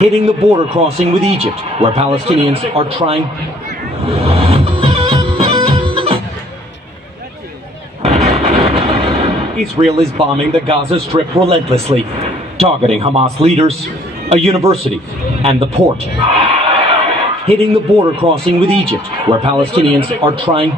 hitting the border crossing with Egypt, where Palestinians are trying. Israel is bombing the Gaza Strip relentlessly, targeting Hamas leaders, a university, and the port. Hitting the border crossing with Egypt, where Palestinians are trying.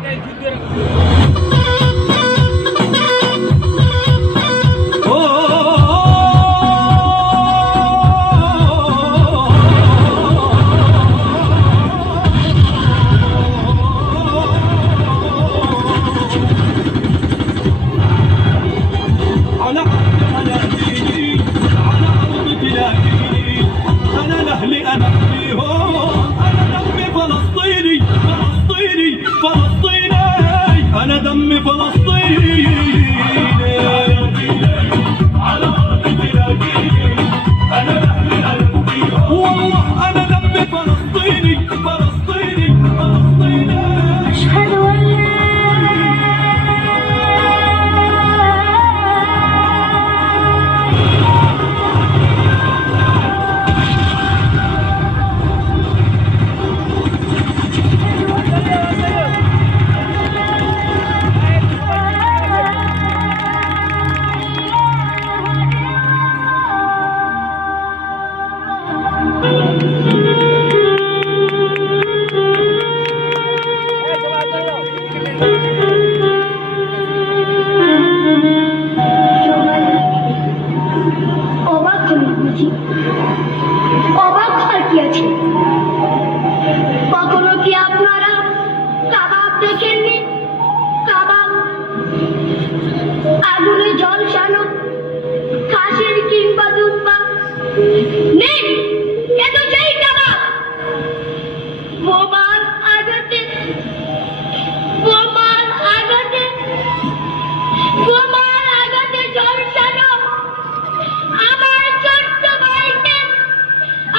أنا دمي فلسطيني على أرض بلادي أنا دمي قلبي والله أنا دمي فلسطيني فلسطيني فلسطيني أشهد أن অবাক আর কি আছে? কখনো কি আপনারা কাবাব দেখেননি? কাবাব আগুনে ঝলসানো খাসির কিংবা দুধপাক নেই, এ তো সেই কাবাব বোমার আঘাতে বোমার আঘাতে বোমার আঘাতে ঝলসানো আমার ছোট্ট ভাইকে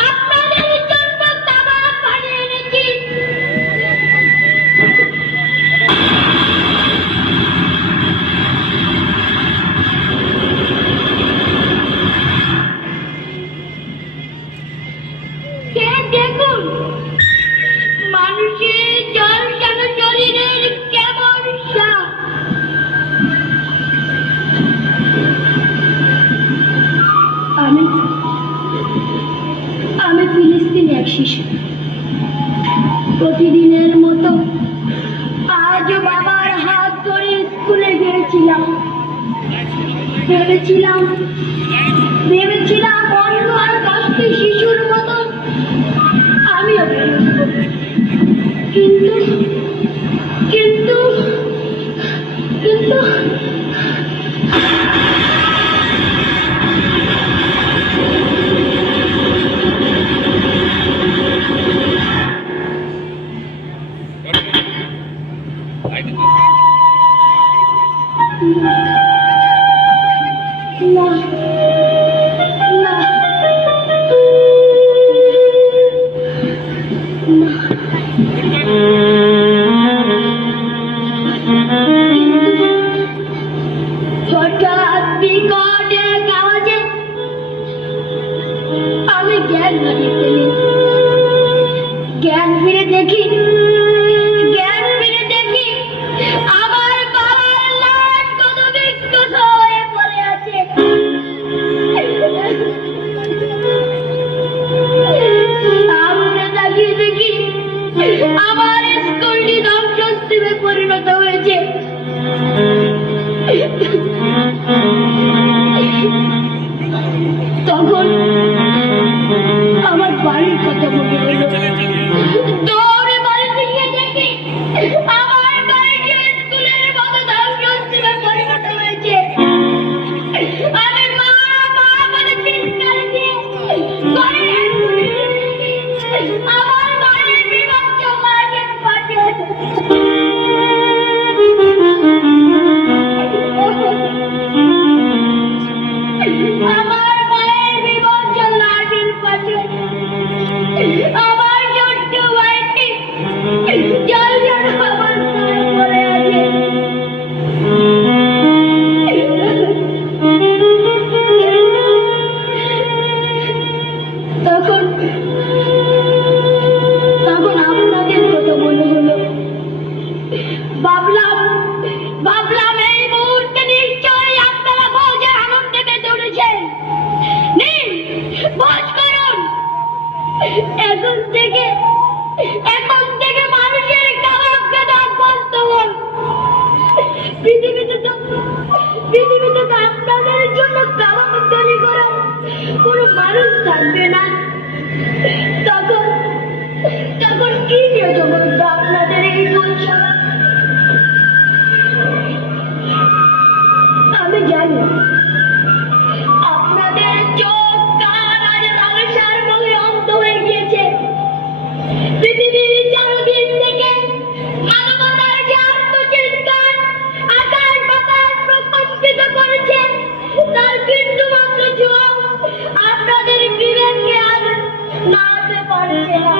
আপনাদের জন্য কাবাব বানিয়ে এনেছি। দেখুন মানুষের ঝলসানো শরীরের কেমন স্বাদ। আমি ফিলিস্তিনি এক শিশু। প্রতিদিনের মতো আজও বাবার হাত ধরে স্কুলে গিয়েছিলাম। ভেবেছিলাম অন্য আর 10টি শিশুর মতো আমিও কিন্তু কিন্তু কিন্তু হঠাৎ বিকট এক আওয়াজে আমি জ্ঞান হারিয়ে ফেলি। জ্ঞান ফিরে দেখি আমার বাবার লাশ কত বিক্ষত হয়ে পড়ে আছে। সামনে তাকিয়ে দেখি আমার স্কুলটি ধ্বংসস্তূপে পরিণত হয়েছে। তখন আমার বাড়ির কথা মনে হলো। দৌড়ে বাড়ি ফিরে দেখি আমার বাড়িটি স্কুলের মতো ধ্বংসস্তূপে পরিণত হয়েছে। আমি মা বলে চিৎকার দিয়ে আমার বাড়ির বিভক্ত মাঠের পাশে আমার মায়ের বিভৎস লাশের পাশে আমার ছোট্ট ভাইটি জ্বলজ্বল অবস্থায় পড়ে আছে। তখন তখন আপনাদের কথা মনে হলো। ভাবলাম ভাবলাম এই মুহূর্তে নিশ্চয়ই আপনারা ভোজের আনন্দে মেতে উঠেছেন। নিন, ভোজ করুন। এখন থেকে মানুষের খাবার খেতে অভ্যস্ত হন। পৃথিবীতে তো আপনাদের জন্য খাবার তৈরি করা কোনো মানুষ থাকবে না। তখন তখন কি নিয়ে বলবো আপনাদের এই উৎসব? আমি জানি আপনাদের চোখ কান আজ লালসার বলে অন্ধ হয়ে গিয়েছে। পৃথিবীর চারদিক থেকে মানবতার যে আত্মচিন্তন আকাশ বাতাস প্রকম্পিত করেছে, তার বিন্দু মাত্র ছোঁয়া আপনাদের বিবেককে আজ নাড়াতে পারছে না।